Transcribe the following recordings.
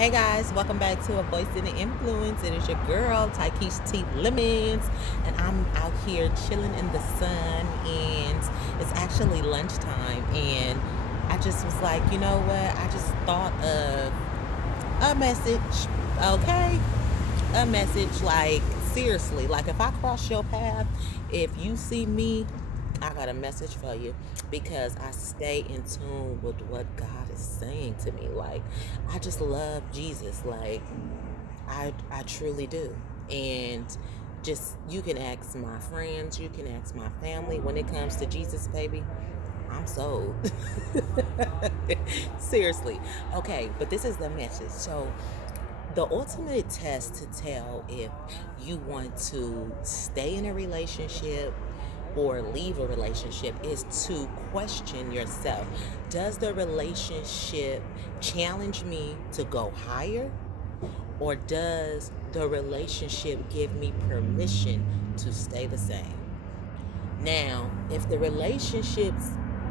Hey guys, welcome back to A Voice in the Influence. It is your girl, Tykeisha T. Lemons, and I'm out here chilling in the sun, and it's actually lunchtime, and I just was like, you know what? I just thought of a message, okay? A message, like, seriously, like if I cross your path, if you see me, I got a message for you because I stay in tune with what God is saying to me. Like, I just love Jesus. Like, I truly do. And just you can ask my friends, you can ask my family. When it comes to Jesus, baby, I'm sold. Seriously. Okay, but this is the message. So the ultimate test to tell if you want to stay in a relationship or leave a relationship is to question yourself. Does the relationship challenge me to go higher, or does the relationship give me permission to stay the same? Now, if the relationship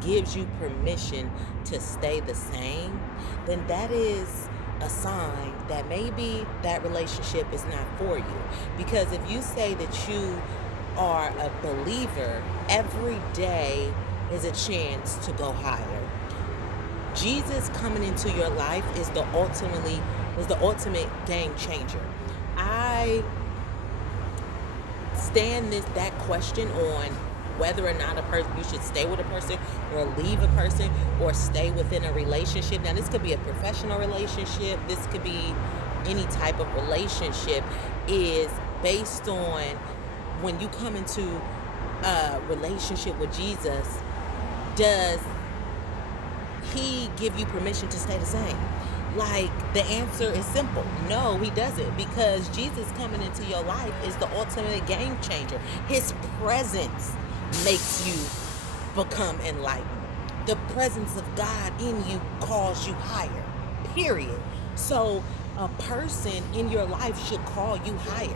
gives you permission to stay the same, then that is a sign that maybe that relationship is not for you. Because if you say that you are a believer, every day is a chance to go higher. Jesus coming into your life is the ultimate game changer. I stand that question on whether or not a person you should stay with a person or leave a person or stay within a relationship. Now this could be a professional relationship, this could be any type of relationship, is based on when you come into a relationship with Jesus, does he give you permission to stay the same? Like, the answer is simple. No, he doesn't, because Jesus coming into your life is the ultimate game changer. His presence makes you become enlightened. The presence of God in you calls you higher, period. So a person in your life should call you higher.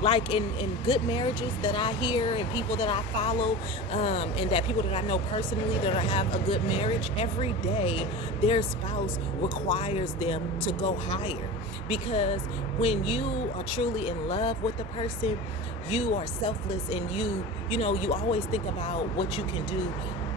Like in good marriages that I hear and people that I follow, and that people that I know personally that have a good marriage, every day their spouse requires them to go higher. Because when you are truly in love with the person, you are selfless, and you always think about what you can do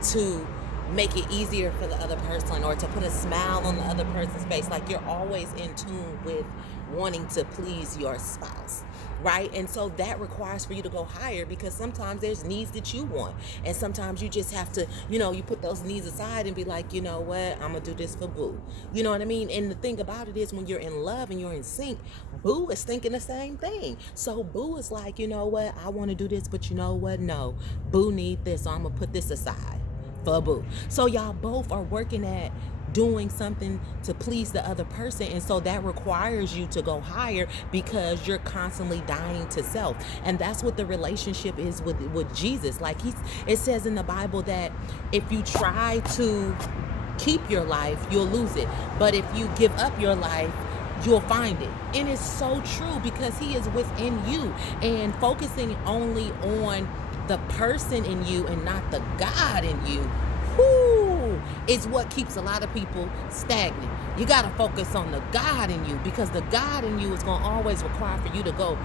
to make it easier for the other person, or to put a smile on the other person's face. Like, you're always in tune with wanting to please your spouse, right? And so that requires for you to go higher, because sometimes there's needs that you want, and sometimes you just have to, you put those needs aside and be like, you know what, I'm gonna do this for boo. You know what I mean? And the thing about it is, when you're in love and you're in sync, boo is thinking the same thing. So boo is like, you know what, I want to do this, but you know what, no, boo need this, so I'm gonna put this aside for boo. So y'all both are working at doing something to please the other person, and so that requires you to go higher, because you're constantly dying to self. And that's what the relationship is with Jesus. Like, it says in the Bible that if you try to keep your life, you'll lose it, but if you give up your life, you'll find it. And it's so true, because he is within you, and focusing only on the person in you and not the God in you, whoo, is what keeps a lot of people stagnant. You got to focus on the God in you, because the God in you is going to always require for you to go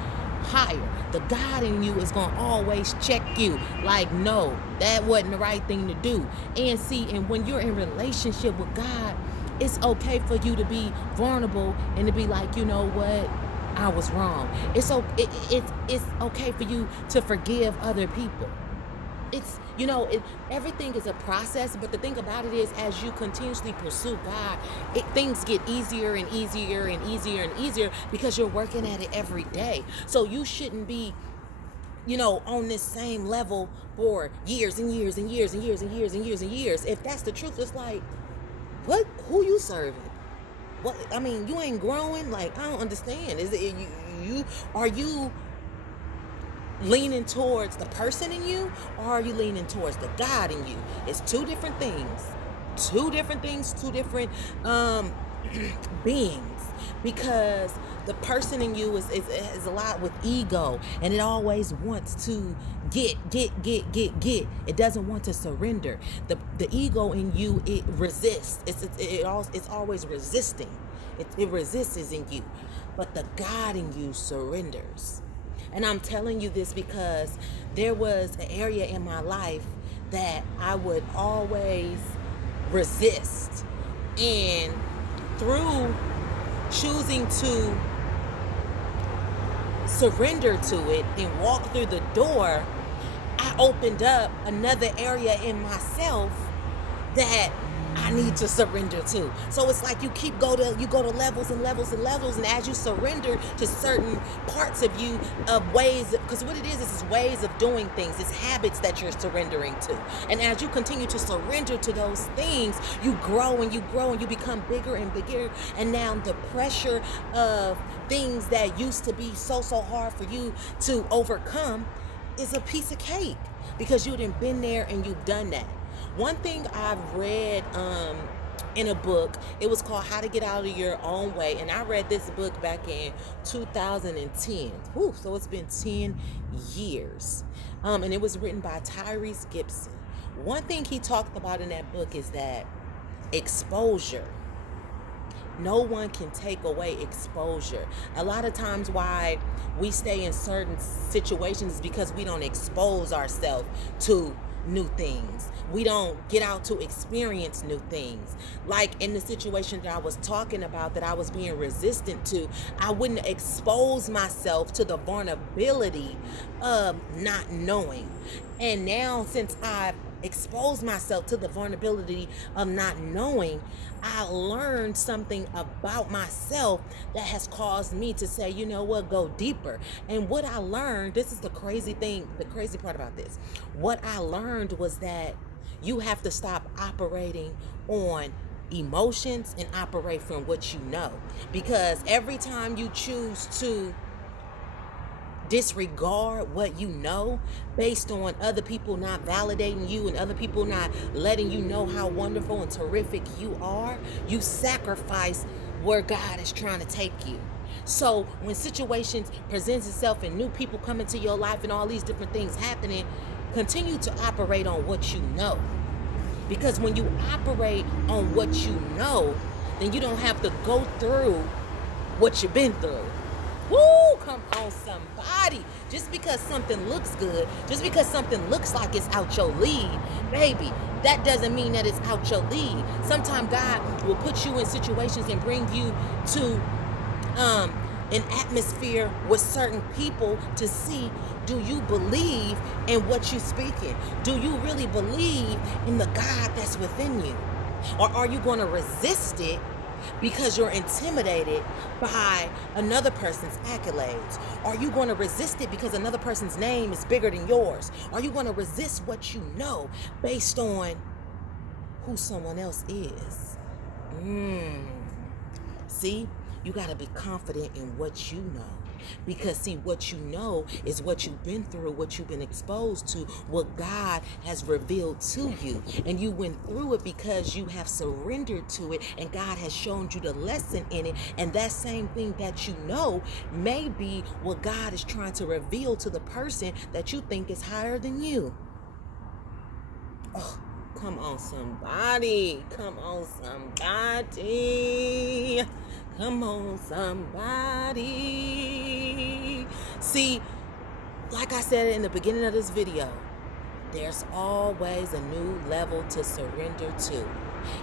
higher. The God in you is going to always check you like, no, that wasn't the right thing to do. And see, and when you're in relationship with God, it's okay for you to be vulnerable and to be like, you know what, I was wrong. It's okay for you to forgive other people. Everything is a process, but the thing about it is, as you continuously pursue God, things get easier and easier and easier and easier, because you're working at it every day. So you shouldn't be on this same level for years and years and years and years and years and years and years. If that's the truth, it's like, who you serving? What, I mean, you ain't growing. Like, I don't understand. Is it you are you leaning towards the person in you, or are you leaning towards the God in you? It's two different things. Two different beings. Because the person in you is a lot with ego, and it always wants to get. It doesn't want to surrender. The ego in you, it resists. It's always resisting. It resists in you, but the God in you surrenders. And I'm telling you this because there was an area in my life that I would always resist. And through choosing to surrender to it and walk through the door, I opened up another area in myself that I need to surrender to. So it's like you go to levels and levels and levels, and as you surrender to certain parts of you, of ways, because what it is ways of doing things, it's habits that you're surrendering to. And as you continue to surrender to those things, you grow and you grow and you become bigger and bigger. And now the pressure of things that used to be so hard for you to overcome is a piece of cake, because you done been there and you've done that. One thing I've read in a book, it was called How to Get Out of Your Own Way, and I read this book back in 2010. Whew, so it's been 10 years. And it was written by Tyrese Gibson. One thing he talked about in that book is that exposure. No one can take away exposure. A lot of times why we stay in certain situations is because we don't expose ourselves to new things. We don't get out to experience new things. Like in the situation that I was talking about that I was being resistant to, I wouldn't expose myself to the vulnerability of not knowing. And now, since I've exposed myself to the vulnerability of not knowing, I learned something about myself that has caused me to say, you know what, go deeper. And what I learned, this is the crazy part about this. What I learned was that you have to stop operating on emotions and operate from what you know. Because every time you choose to disregard what you know based on other people not validating you and other people not letting you know how wonderful and terrific you are, you sacrifice where God is trying to take you. So when situations presents itself and new people come into your life and all these different things happening, continue to operate on what you know. Because when you operate on what you know, then you don't have to go through what you've been through. Woo, come on somebody. Just because something looks good, just because something looks like it's out your league, baby, that doesn't mean that it's out your league. Sometimes God will put you in situations and bring you to an atmosphere with certain people to see, do you believe in what you're speaking? Do you really believe in the God that's within you? Or are you going to resist it because you're intimidated by another person's accolades? Are you going to resist it because another person's name is bigger than yours? Are you going to resist what you know based on who someone else is? See, you got to be confident in what you know. Because see, what you know is what you've been through, what you've been exposed to, what God has revealed to you. And you went through it because you have surrendered to it, and God has shown you the lesson in it. And that same thing that you know may be what God is trying to reveal to the person that you think is higher than you. Oh, come on somebody. Come on somebody. Come on, somebody. See, like I said in the beginning of this video, there's always a new level to surrender to.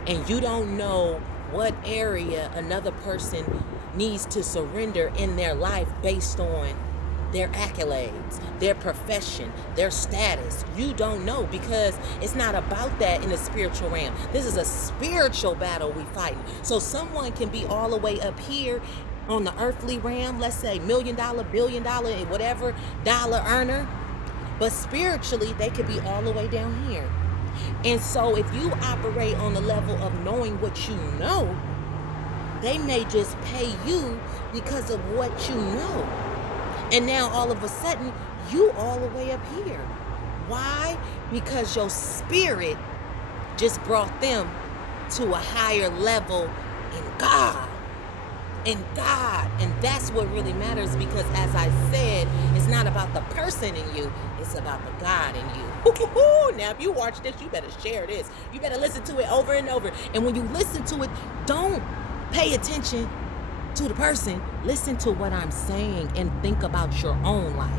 And you don't know what area another person needs to surrender in their life based on their accolades, their profession, their status. You don't know, because it's not about that in the spiritual realm. This is a spiritual battle we fighting. So someone can be all the way up here on the earthly realm, let's say $1 million, $1 billion, whatever dollar earner, but spiritually they could be all the way down here. And so if you operate on the level of knowing what you know, they may just pay you because of what you know. And now all of a sudden, you all the way up here. Why? Because your spirit just brought them to a higher level in God. In God. And that's what really matters, because as I said, it's not about the person in you, it's about the God in you. Now, if you watch this, you better share this. You better listen to it over and over. And when you listen to it, don't pay attention to the person, listen to what I'm saying and think about your own life.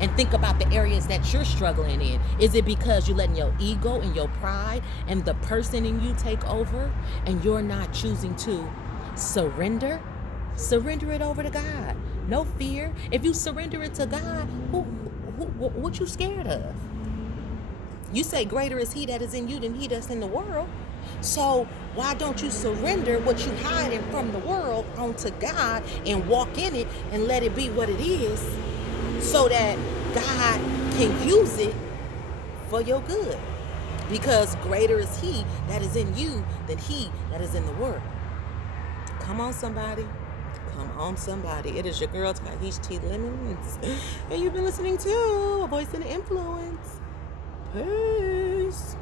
And think about the areas that you're struggling in. Is it because you're letting your ego and your pride and the person in you take over and you're not choosing to surrender? Surrender it over to God. No fear. If you surrender it to God, what you scared of? You say greater is he that is in you than he that's in the world. So why don't you surrender what you hiding from the world onto God and walk in it and let it be what it is so that God can use it for your good? Because greater is he that is in you than he that is in the world. Come on, somebody. Come on, somebody. It is your girl, Tahish T. Lemons. And you've been listening to A Voice and an Influence. Peace.